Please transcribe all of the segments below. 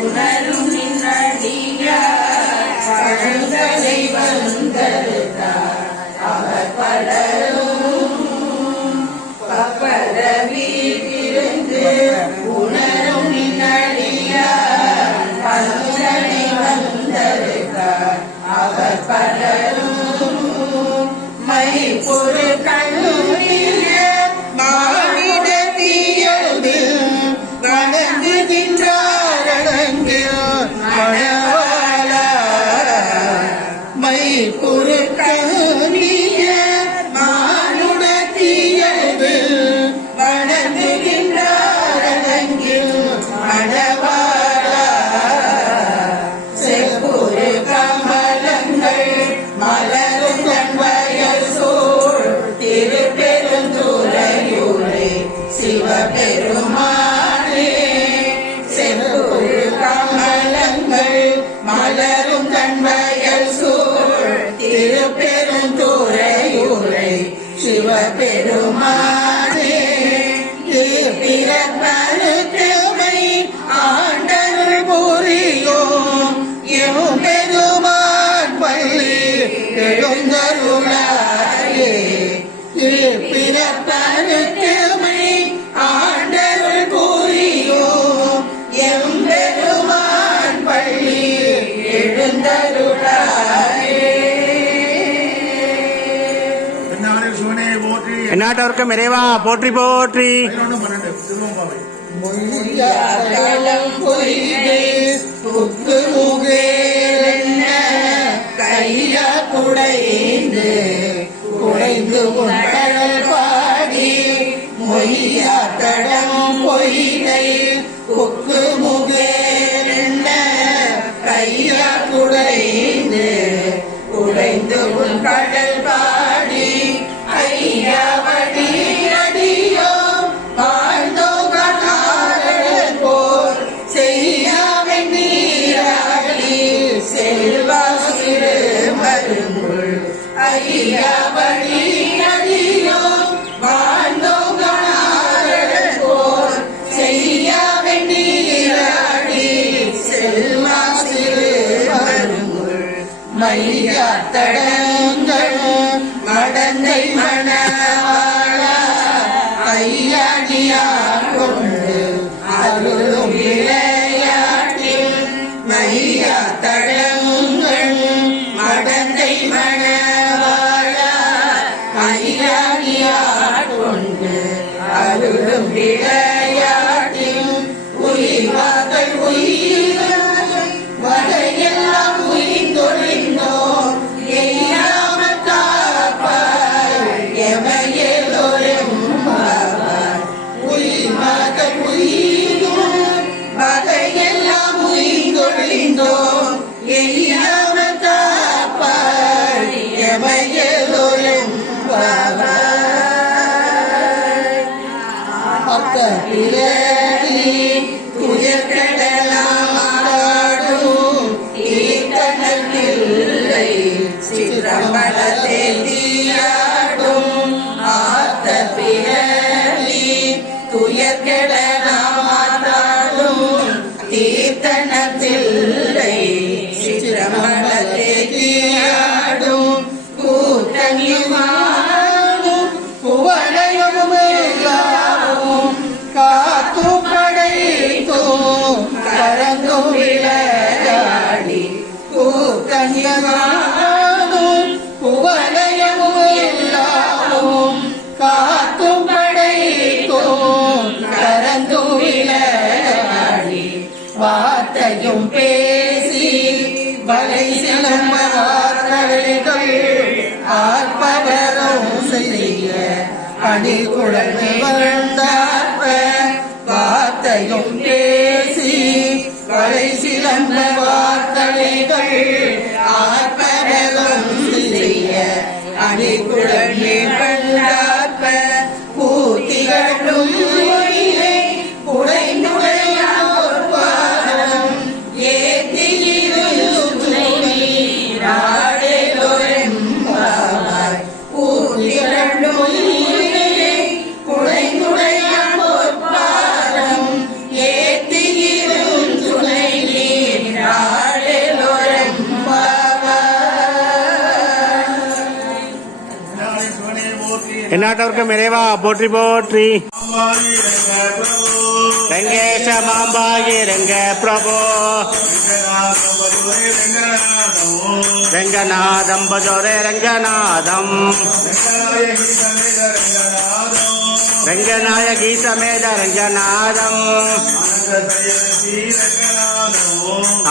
உணரும் நின்னடியார் பழங்களை வந்தருத்தார் அவர் பலரும் பரவியிருந்து உணரும் நின்னடியார் பழங்களை வந்தருத்தார் அவர் பலரும் மை பொரு கண்ணுரிய மானிட தீயல்பில் வணங்குகின்றாரடங்கில் மணவாளா மை பொரு கண்ணிய மானுட தீயல்பில் வணங்குகின்றாரடங்கில் மணவாளா செப்புரு கமலங்கள் மலரும் கண்வயல் சூழ் திருப்பெருந்துறையூரே சிவபெருமானே செப்புரு கமலங்கள் மலரும் கண்வயல் சூழ் திருப்பெருந்துறையூரே சிவபெருமானே பிறப்பருத்தமை ஆண்டருள் புரியோம் எம் பெருமான் பள்ளி எழுந்தருளாயே பிறப்பருத்தமை ஆண்டருள் புரியோம் எம் பெருமான் பள்ளி எழுந்தருளாயே. எந்நாட்டவர்க்கும் இறைவா போற்றி போற்றி. மொய்யாதலம் பொய்கை புக்கு முகேரென்ன கையா குடைந்து குடைந்து உண்டல் பாடி மொய்யாதலம் பொய்கை புக்கு முகேரென்ன கையா குடைந்து குடைந்து உன் கடல் பாடி ஐயா வடி அடியோ வாழ்ந்தோகனாரன் போர் செய்யாமை நீராடி செல்வா சிறு மருங்குள் ஐயா வடி அடியோ வாழ்ந்தோகனாரன் போர் செய்யாமை நீராடி செல்வா சிறு மருங்குள் மையாத்தடங்கள் மடந்தை மணவாளா ஐயாடியார் கொண்டு அருளும் விளையாட்டில் மையாத்தடங்கள் மடந்தை மணவாளா ஐயாடியார் கொண்டு அருளும் விளையாட்டில் உயிர்வார்கள் உயிரை வகையெல்லாம் உயிர்ந்தொழிந்தோம் எய்யாமல் காப்பாய் எமையெல்லோரும் உயிர்வார்கள் உயிரும் வகையெல்லாம் உயிர்ந்தொழிந்தோம் எய்யாமல் காப்பாய் எமையெல்லோரும் துயர்கடலாடும் ஈர்த்தனத்தில்லை சித்திரம்பலத்தை தீயாடும் ஆத்த பிறலி துயர்கடலாடும் ஈர்த்தனத்தில்லை சித்திரம்பலத்தை தீயாடும் கூட்டணியுமாடும் புவனையும் எல்லாவும் காத்தும் படைத்தும் கரந்தும் விளையாடி கூட்டணியும் புவனையும் எல்லாவும் காத்தும் படைத்தும் கரந்தும் விளையாடி வார்த்தையும் பேசி வலை சிலம்ப வார்த்தைகள் ஆர்ப்பவரும் செய்ய அணிகுழல் வந்தார்ப்ப வார்த்தையும் பேசி வலை சிலம்ப வார்த்தைகள் ஆர்ப்பவரும் செய்ய அணிகுழல் வந்தார்ப்ப பூத்திகளும் உடைந்துடையோர் பாதம் ஏத்தியிருந்து நாடெல்லோரும் பூத்திகளும் குடைந்துடையோர் பாதம் ஏத்தியிருந்து எந்நாட்டவர்க்கும் இறைவா போற்றி போற்றி. ரங்கேஷ மாம்பாகி ரங்க பிரபு ரங்கநாதம் பஜோரே ரங்கநாதம் ரங்கநாயகி சமேத ரங்கநாதம்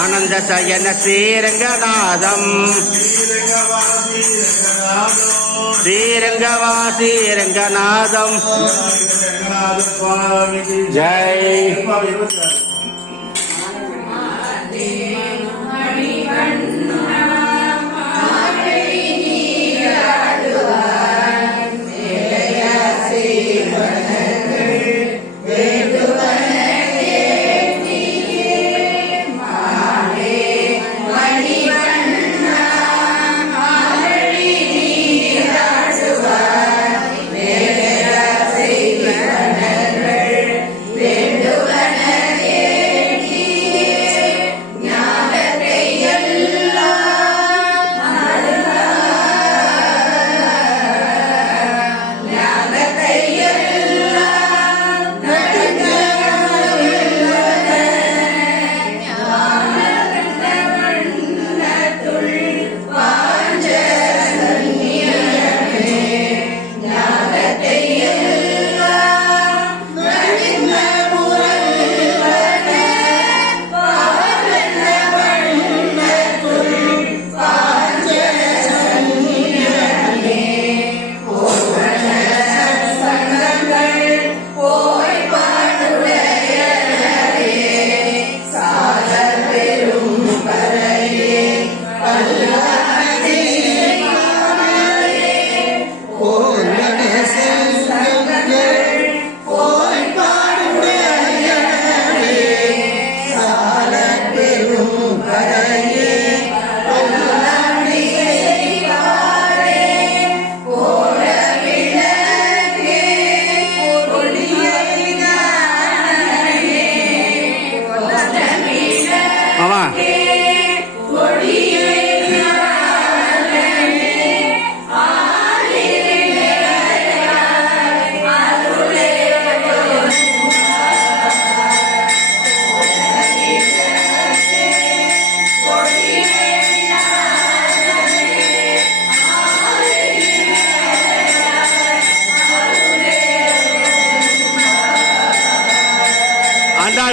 ஆனந்த சயன ஸ்ரீரங்கநாதம் ஸ்ரீரங்கவாசி ரங்கநாதம் ஜெய்.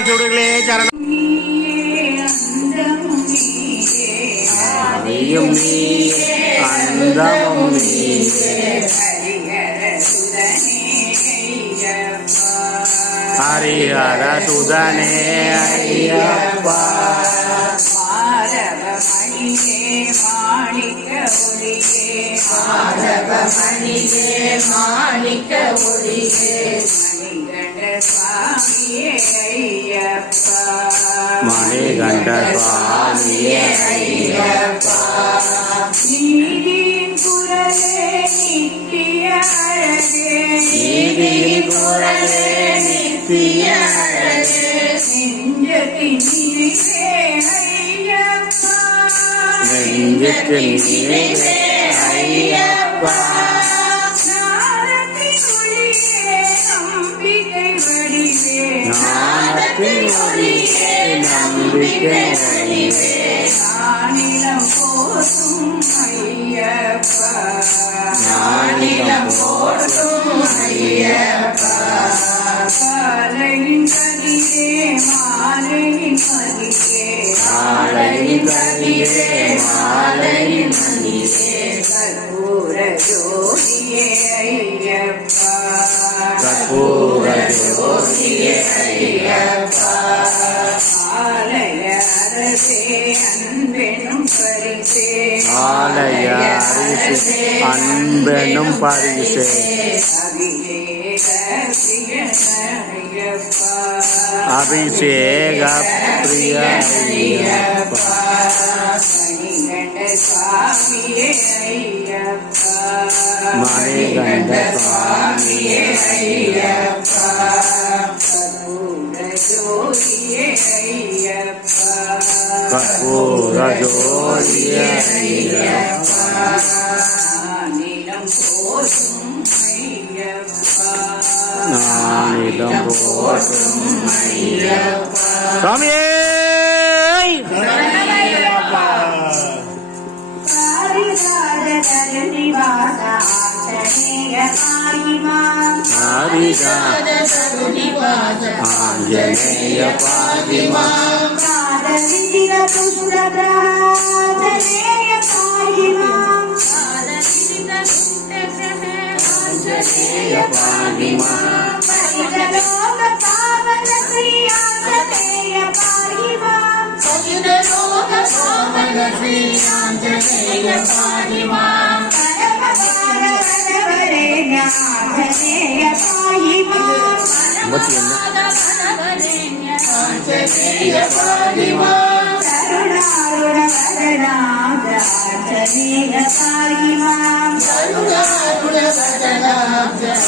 சுடுகளே சரணம் அந்தமும் ஹரிஹர சுதனே ஐயப்பா மாணவமணியே மாணிக்க ஒளியே மணிகண்ட சுவாமியே ஐயப்பா நீதியின் குரலே நித்திய அழகே நீதியின் குரலே நித்திய அழகே நெஞ்சத்தினிலே ஐயப்பா நெஞ்சத்தினிலே ஐயப்பா ஞானத்தின் ஒளியே நம்பிக்கை வடிவே ஞானிலம் போற்றும் ஐயப்பா ஞானிலம் போற்றும் ஐயப்பா காலையின் கதிரே மாலையின் மதியே மாலையின் கதிரே மாலையின் மதியே கற்பூர ஜோதியே ஐயப்பா கற்பூர ஜோதியே ஐயப்பா ஆலய அரசே அன்பெனும் பரிசே ஆலய அரசே அன்பெனும் பரிசே அபிஷேக பிரிய ஐயப்பா மணிகண்ட சுவாமியே ஐயப்பா கற்பூர ஜோதியே ஐயப்பா விதம் போற்றும் ஐயப்பா சுவாமியே ஆஞ்சநேய பாதிமா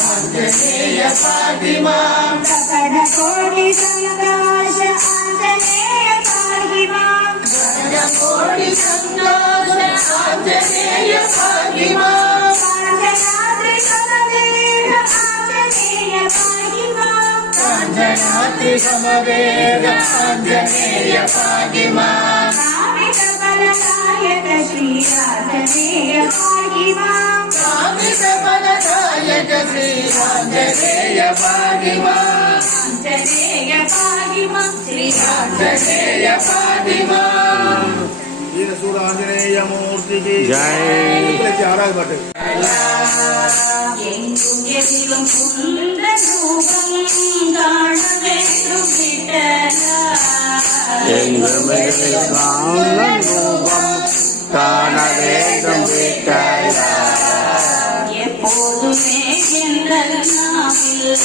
ஆஞ்சநேய பாதிமா కోటి సంకాశ ఆంజనేయ పాహిమా కోటి సంకాశ ఆంజనేయ పాహిమా కాంచనాద్రి సమవేద ఆంజనేయ పాహిమా కాంచనాద్రి సమవేద ఆంజనేయ పాహిమా కామిత ఫలదాయక శ్రీ ఆంజనేయ పాహిమా కామిత ఫలదాయక శ్రీ ఆంజనేయ పాహిమా ఆంజనేయ పాహిమా శ్రీ ఆంజనేయ పాహిమా వీరసూర ఆంజనేయ మూర్తికి జై ఆరాధ పాటు எங்கும் எதிலும் குந்த ரூபம் காண வேண்டும் விட்டலா எங்குமிரு காண ரூபம் காண வேண்டும் விட்டலா எப்போதுமே எந்த நாவில்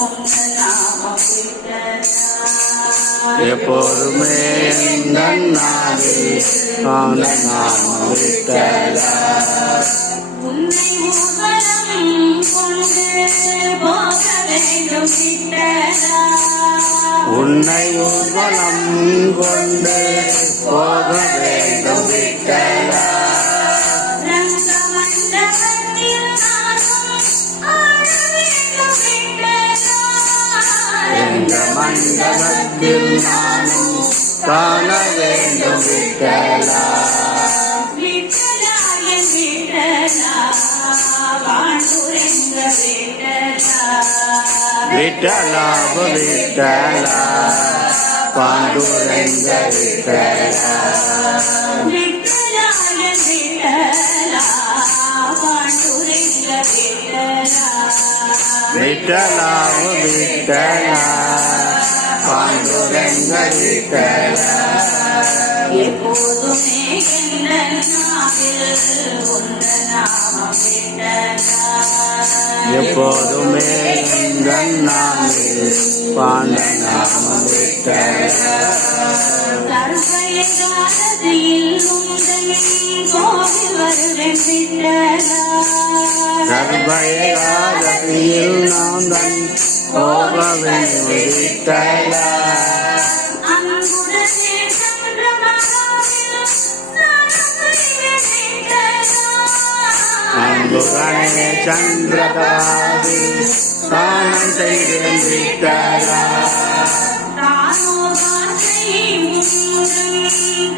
உங்க நாமம் விட்டலா எப்போதுமே நன்னாவில் காண நாமம் விட்டலா உன்னை ஊர்வலம் கொண்டு போக வேண்டும் விட்டலா உன்னை ஊர்வலம் கொண்டு போக வேண்டும் விட்டலா ரங்க மண்டபத்தில் நானும் ஆட வேண்டும் விட்டலா எங்க மண்டபத்தில் நானும் காண வேண்டும் விட்டலா விட்டலா என் விட்டலா வாழ்ந்துரைங்க விட்டலா விட்டலா விட்டலா பாண்டுரங்க விட்டலா விட்டலா என் விட்டலா வாழ்ந்துரைங்க விட்டலா விட்டலா விட்டலா பாண்டுரங்க விட்டலா எப்போதுமே எந்த நாவில் உந்த நாமம் விட்டலா எப்போதுமே இந்த நாமில் பாண்ட நாமம் விட்டலா கருப்பைய காலத்தில் உந்தன் கோவில் வருவேன் விட்டலா சர்வயகாரத்தில் நாம் தன் போக வேண்டும் விட்டலா அன்புடனே சந்திரமகாவில் நானும் வருவேன் விட்டலா அன்புகனே சந்திரகாவில் ஸ்நானம் செய்தேன் விட்டலா தானோ வார்த்தை உன்னுடன்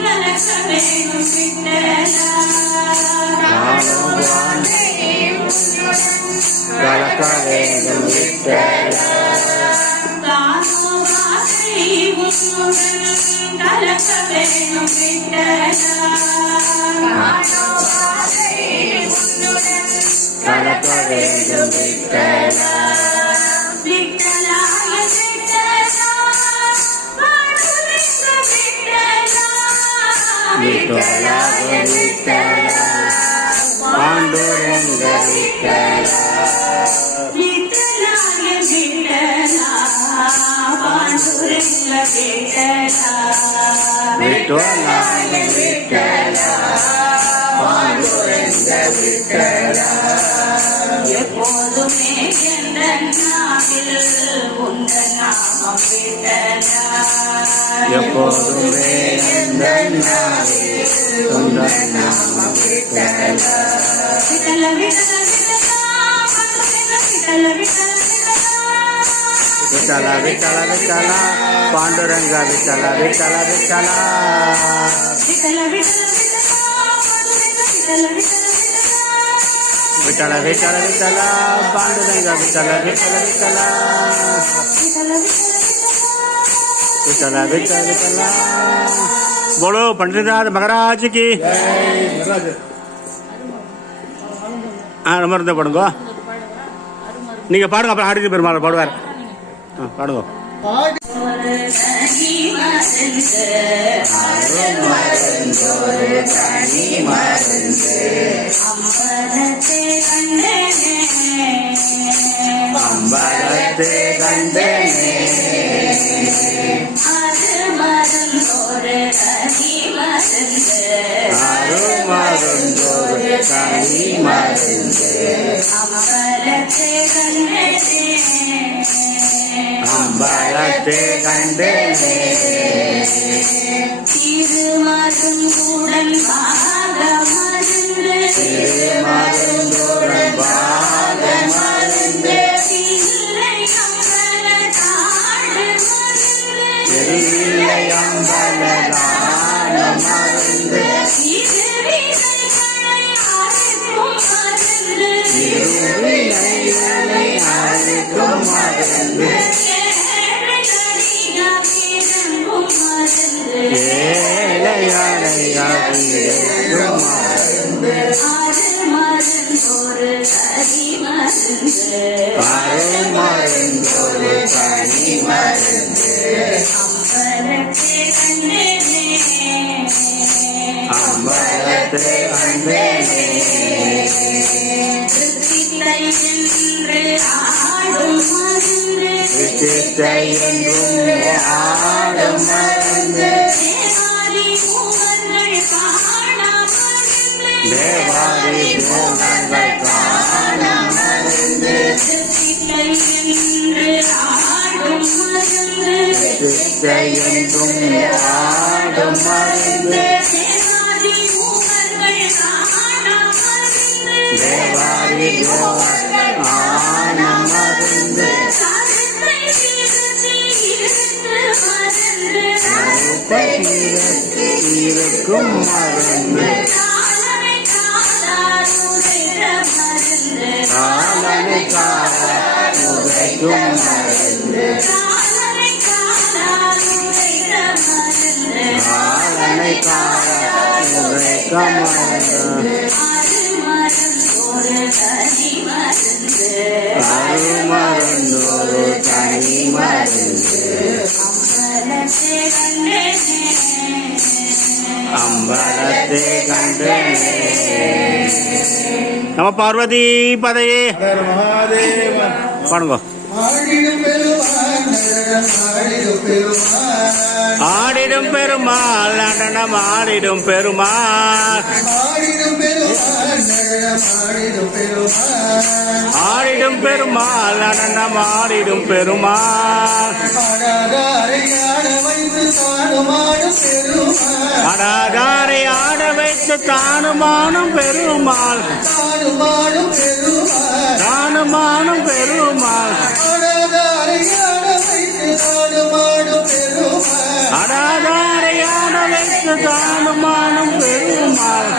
கலக்க வேண்டும் விட்டலா தானோ வார்த்தை உன்னுடன் கலக்க வேண்டும் விட்டலா தானோ வார்த்தை உன்னுடன் கலக்க வேண்டும் விட்டலா தானோ வார்த்தை உன்னுடன் கலக்க வேண்டும் விட்டலா விட்டலா விட்டலா வாழ்வுரைங்க விட்டலா விட்டலா விட்டலா பாண்டுரங்க விட்டலா விட்டலா விட்டலா பாண்டுரங்க விட்டலா விட்டலா விட்டலா பாண்டுரங்க விட்டலா எப்போதுமே எந்த நாவில் உந்த நாமம் விட்டலா எப்போதுமே எந்த நாவில் உந்த நாமம் விட்டலா விட்டல விட்டல விட்டலா விட்டல விட்டல விட்டலா विठ्ठला विठ्ठला विठ्ठला पांडुरंग विठ्ठला विठ्ठला विठ्ठला विठ्ठल विठ्ठल विठ्ठल विठ्ठला विठ्ठला विठ्ठला पांडुरंग विठ्ठला विठ्ठला विठ्ठला विठ्ठला विठ्ठला विठ्ठला बोलो पंडितनाथ महाराज की ரொம்ப இருந்தா பாடுங்க நீங்க பாடுங்க அப்புறம் ஆடிட்டு பெருமாள் பாடுவார் பாடுங்க அம்பலத்தே கண்டனே மருந்தோரு கனி மருந்து அருமருந்தோரு கனி மருந்து அம்பலத்தே கண்டனே அம்பலத்தே கண்டனே திருமருந்துடன் பாக மருந்து திருமருந்துடன் பாக மருந்து இல்லை அம்பலதான மருந்து இருவினைகளை அறுக்கும் மருந்து ஏழையடையும் மருந்து மருந்தோரு கனி மருந்து அருமருந்தோரு கனி மருந்து அம்பலத்தே கண்டனே அம்பலத்தே கண்டனே திருத்தித்தை என்று ஆடும் மருந்து விசித்தை என்றும் ஆடும் மருந்து தேவாரி மூவர்கள் காண மருந்து தேவாரி மூவர்கள் காண மருந்து திருத்தித்தை என்று ஆடும் மருந்து விசித்தை என்றும் ஆடும் மருந்து தேவாரி மூவர்கள் காண மருந்து தேவாரி மூவர்கள் காண மருந்து சாதத்தை இருக்கும் மருந்து காலனை காலாருடைற மருந்து காலனை காலைக்கும் மருந்து காலனை காலாருடைற மருந்து காலனை காலைக்கும் மருந்து அருமருந்தோரு கனி மருந்து அருமருந்தோரு கனி மருந்து அம்பலத்தே கண்டனே அம்பலத்தே கண்டனே நம பார்வதி பதையே ஹர மகாதேவ பாடுங்க ஆடிடும் பெருமாள் நடனம் ஆடிடும் பெருமாள் ஆடிடும் பெருமாள் நடனம் ஆடிடும் பெருமாள் அடாதாரை ஆட வைத்து தானுமானும் பெருமாள் தானுமானும் பெருமாள் அடாதாரை ஆட வைத்து தானுமானும் பெருமாள்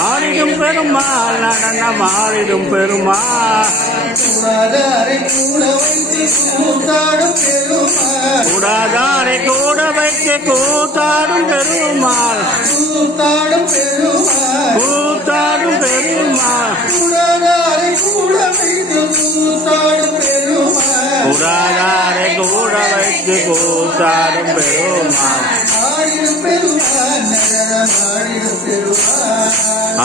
ஆடிடும் பெருமாள் நடனம் ஆடிடும் பெருமாள் கூடாதாரை கூட வைத்து கூத்தாடும் பெருமாள் கூத்தாடும் பெருமாள் கூடாதாரை கூட வைத்து கூத்தாடும் பெருமாள்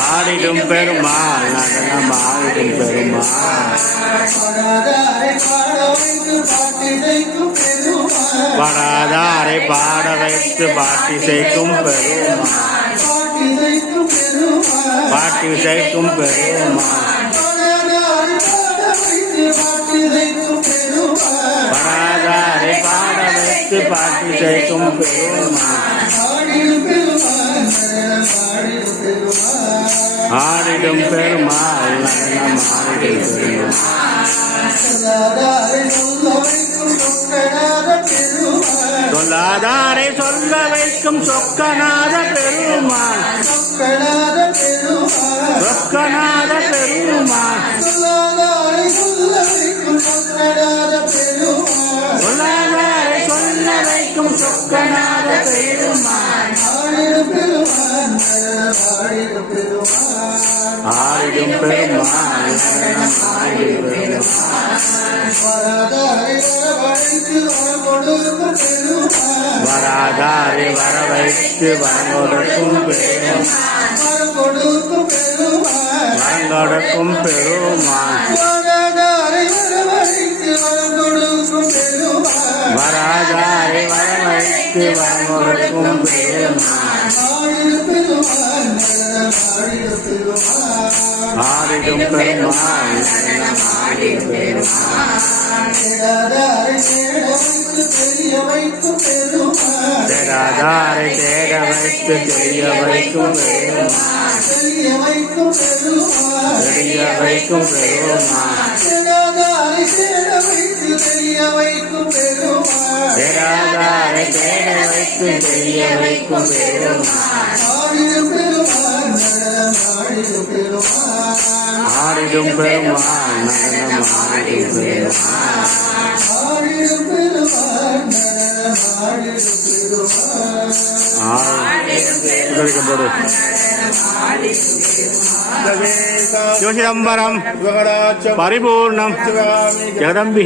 ஆடிடும் பெருமாள் நடனம் ஆடிடும் பெருமாள் பாடாதாரை பாட வைத்து பாட்டி செய்கும் பெருமாள் பாட்டி செய்கும் பெருமாள் பாடாதாரை பாட வைத்து பாட்டி செய்கும் பெருமாள் ஆடிடும் பெருமாள் நடனம் ஆடிடும் பெருமாள் சொல்லாதாரை சொல்ல வைக்கும் சொக்கநாத பெருமாள் சொக்கநாத பெருமாள் சொல்லாதாரை சொல்ல வைக்கும் சொக்கநாத பெருமாள் ஆடிடும் பெருமாள் ஆடிடும் வராதாரை வர வைத்து வரங்கொடுக்கும் வரங்கொடுக்கும் பெருமாள் வராதாரை வர வைத்து வரங்கொடுக்கும் பெருமாள் ஆடிடும் பெருமாள் தேடாதாரை தேட வைத்து தெரிய வைக்கும் தெரிய வைக்கும் பெருமாள் தேடாதாரை தேட வைத்து தெரிய வைக்கும் பெருமாள் ஆடிடும் பெருமாள் நடனம் ஆடிடும் சிவசிதம்பரம் பரிபூர்ணம் ஜெகதம்பி